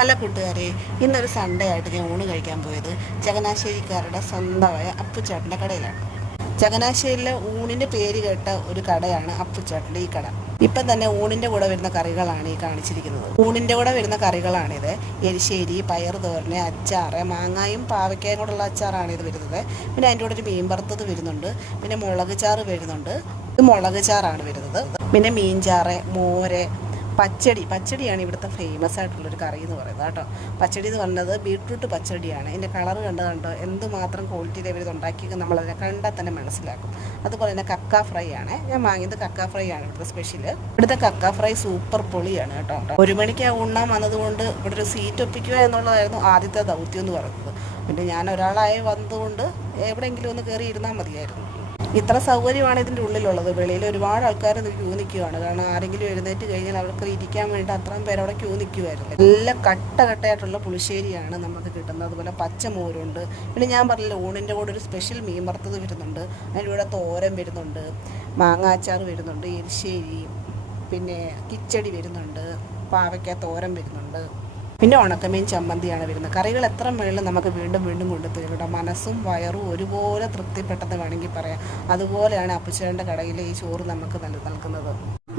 Hello കൂട്ടുകാരെ, ഇന്നൊരു Sunday ആയിട്ട് ഞാൻ ഊണ് കഴിക്കാൻ പോയത് ചങ്ങനാശ്ശേരിക്കാരുടെ സ്വന്തമായ അപ്പുച്ചേട്ടൻ്റെ കടയിലാണ്. ചങ്ങനാശ്ശേരിയിലെ ഊണിൻ്റെ പേര് കേട്ട ഒരു കടയാണ് അപ്പുച്ചേട്ടൻ്റെ ഈ കട. ഇപ്പം തന്നെ ഊണിൻ്റെ കൂടെ വരുന്ന കറികളാണ് ഈ കാണിച്ചിരിക്കുന്നത്. ഊണിൻ്റെ കൂടെ വരുന്ന കറികളാണിത്. എരിശ്ശേരി, പയർ തോരന്, അച്ചാറ്, മാങ്ങായും പാവയ്ക്കായും കൂടെയുള്ള അച്ചാറാണ് ഇത് വരുന്നത്. പിന്നെ അതിൻ്റെ കൂടെ ഒരു മീൻ വറുത്തത് വരുന്നുണ്ട്. പിന്നെ മുളക് ചാറ് വരുന്നുണ്ട്. ഇത് മുളക് ചാറാണ് വരുന്നത്. പിന്നെ മീൻചാറ്, മോര്, പച്ചടിയാണ് ഇവിടുത്തെ ഫേമസ് ആയിട്ടുള്ളൊരു കറി എന്ന് പറയുന്നത് കേട്ടോ. പച്ചടി എന്ന് പറഞ്ഞത് ബീട്രൂട്ട് പച്ചടിയാണ്. ഇതിൻ്റെ കളർ കണ്ടോ എന്തുമാത്രം ക്വാളിറ്റിയിൽ ഇവർ ഉണ്ടാക്കിയത് നമ്മളതിനെ കണ്ടാൽ തന്നെ മനസ്സിലാക്കും. അതുപോലെ തന്നെ കക്ക ഫ്രൈ ആണ് ഞാൻ വാങ്ങിയത്. കക്ക ഫ്രൈ ആണ് ഇവിടുത്തെ സ്പെഷ്യൽ. ഇവിടുത്തെ കക്ക ഫ്രൈ സൂപ്പർ പൊളിയാണ് കേട്ടോ. 1 മണിക്ക് ഉണ്ണാൻ വന്നതുകൊണ്ട് ഇവിടെ ഒരു സീറ്റ് ഒപ്പിക്കുക എന്നുള്ളതായിരുന്നു ആദ്യത്തെ ദൗത്യം എന്ന് പറയുന്നത്. പിന്നെ ഞാൻ ഒരാളായി വന്നതുകൊണ്ട് എവിടെയെങ്കിലും ഒന്ന് കയറി ഇരുന്നാൽ മതിയായിരുന്നു. ഇത്ര സൗകര്യമാണ് ഇതിൻ്റെ ഉള്ളിലുള്ളത്. വെളിയിൽ ഒരുപാട് ആൾക്കാർ ക്യൂ നിൽക്കുകയാണ്. കാരണം ആരെങ്കിലും എഴുന്നേറ്റ് കഴിഞ്ഞാൽ അവർക്ക് ഇരിക്കാൻ വേണ്ടി അത്രയും പേര് അവിടെ ക്യൂ നിൽക്കുമായിരുന്നു. എല്ലാം കട്ടയായിട്ടുള്ള പുളിശ്ശേരിയാണ് നമുക്ക് കിട്ടുന്നത്. അതുപോലെ പച്ചമോരുണ്ട്. പിന്നെ ഞാൻ പറഞ്ഞില്ല, ഊണിൻ്റെ കൂടെ ഒരു സ്പെഷ്യൽ മീൻ വറുത്തത് വരുന്നുണ്ട്. അതിൻ്റെ കൂടെ തോരൻ വരുന്നുണ്ട്, മാങ്ങാച്ചാർ വരുന്നുണ്ട്, എരിശ്ശേരി, പിന്നെ കിച്ചടി വരുന്നുണ്ട്, പാവയ്ക്ക തോരൻ വരുന്നുണ്ട്, പിന്നെ ഉണക്കമീൻ ചമ്മന്തിയാണ് വരുന്നത്. കറികൾ എത്ര വേണമെങ്കിലും നമുക്ക് വീണ്ടും കൊണ്ടുതരും കേട്ടോ. മനസ്സും വയറും ഒരുപോലെ തൃപ്തിപ്പെട്ടെന്ന് വേണമെങ്കിൽ പറയാം. അതുപോലെയാണ് അപ്പുച്ചേട്ടൻ്റെ കടയിലെ ഈ ചോറ് നമുക്ക് നൽകുന്നത്.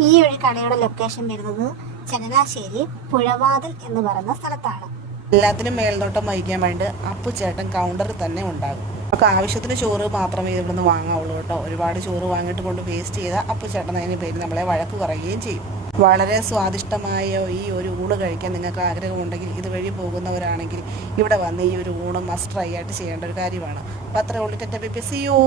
ഈ ഒരു കടയുടെ ലൊക്കേഷൻ വരുന്നത് ചങ്ങനാശ്ശേരി പുഴവാതിൽ എന്ന് പറയുന്ന സ്ഥലത്താണ്. എല്ലാത്തിനും മേൽനോട്ടം വഹിക്കാൻ വേണ്ടി അപ്പുച്ചേട്ടൻ കൗണ്ടറിൽ തന്നെ ഉണ്ടാകും. നമുക്ക് ആവശ്യത്തിന് ചോറ് മാത്രമേ ഇവിടുന്ന് വാങ്ങാവുള്ളൂ കേട്ടോ. ഒരുപാട് ചോറ് വാങ്ങിയിട്ട് കൊണ്ട് വേസ്റ്റ് ചെയ്താൽ അപ്പുച്ചേട്ടൻ അതിന് പേര് നമ്മളെ വഴക്ക് പറയുകയും ചെയ്യും. വളരെ സ്വാദിഷ്ടമായ ഈ ഒരു ഊണ് കഴിക്കാൻ നിങ്ങൾക്ക് ആഗ്രഹമുണ്ടെങ്കിൽ ഇതുവഴി പോകുന്നവരാണെങ്കിൽ ഇവിടെ വന്ന് ഈ ഒരു ഊണ് മസ്റ്റ് ട്രൈ ആയിട്ട് ചെയ്യേണ്ട ഒരു കാര്യമാണ്. അപ്പോൾ അത്രേ ഉള്ളൂ. Tata bye bye, see U.